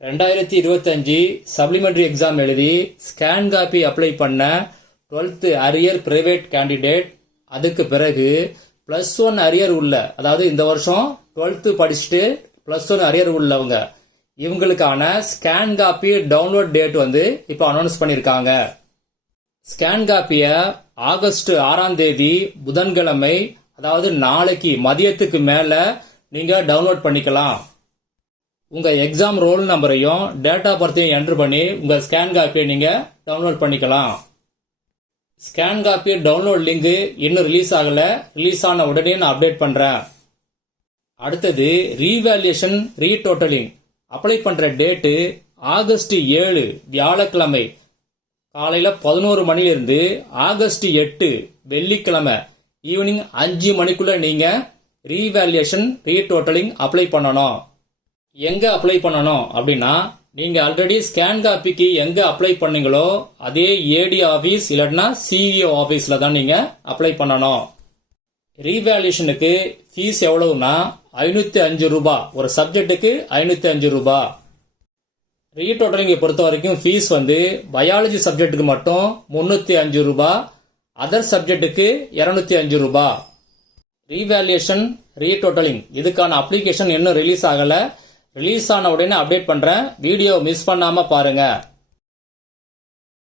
2025 supplementary exam எழுதி scan copy apply பண்ண 12th arrear private candidate, அதுக்கு பிறகு +1 அரியர் உள்ள, அதாவது இந்த வருஷம் 12th படிச்சுட்டு +1 அரியர் உள்ளவங்க, இவங்களுக்கான ஸ்கேன் காப்பி டவுன்லோட் டேட் இப்போ அனௌன்ஸ் பண்ணியிருக்காங்க. ஸ்கேன் காப்பிய ஆகஸ்ட் 6ஆம் தேதி புதன்கிழமை, அதாவது நாளைக்கு மதியத்துக்கு மேல நீங்க டவுன்லோட் பண்ணிக்கலாம். உங்க எக்ஸாம் ரோல் நம்பரையும் டேட் ஆஃப் பர்த்தையும் என்டர் பண்ணி உங்க ஸ்கேன் காப்பியை நீங்க டவுன்லோட் பண்ணிக்கலாம். ஸ்கேன் காப்பி டவுன்லோட் லிங்க் இன்னும் ரிலீஸ் ஆகல. ரிலீஸ் ஆன உடனே நான் அப்டேட் பண்றேன். அடுத்தது ரீவேல்யூஷன் ரீடோட்டலிங் அப்ளை பண்ற டேட்டு ஆகஸ்ட் 7 வியாழக்கிழமை காலையில 11 மணிலிருந்து ஆகஸ்ட் 8 வெள்ளிக்கிழமை ஈவினிங் 5 மணிக்குள்ள நீங்க ரீவேல்யூஷன் ரீடோட்டலிங் அப்ளை பண்ணணும். எங்க அப்ளை பண்ணணும் அப்படின்னா, நீங்க ஆல்ரெடி ஸ்கேன் காப்பிக்கு எங்க அப்ளை பண்ணீங்களோ அதே ஏடி ஆபீஸ் இல்லைன்னா சிஇஓ ஆபீஸ்ல தான் நீங்க அப்ளை பண்ணணும். ரீவேல்யூஷனுக்கு ஃபீஸ் எவ்வளவுனா 505 ரூபாய், ஒரு சப்ஜெக்டுக்கு 505 ரூபாய். ரீடோட்டலிங்கை பொறுத்த வரைக்கும் ஃபீஸ் பயாலஜி சப்ஜெக்டுக்கு மட்டும் 305 ரூபாய், அதர் சப்ஜெக்டுக்கு 205 ரூபாய். ரீவேல்யூஷன் ரீடோட்டலிங் இதுக்கான அப்ளிகேஷன் இன்னும் ரிலீஸ் ஆகல. ரிலீஸ் ஆன உடனே அப்டேட் பண்றேன். வீடியோ மிஸ் பண்ணாம பாருங்க.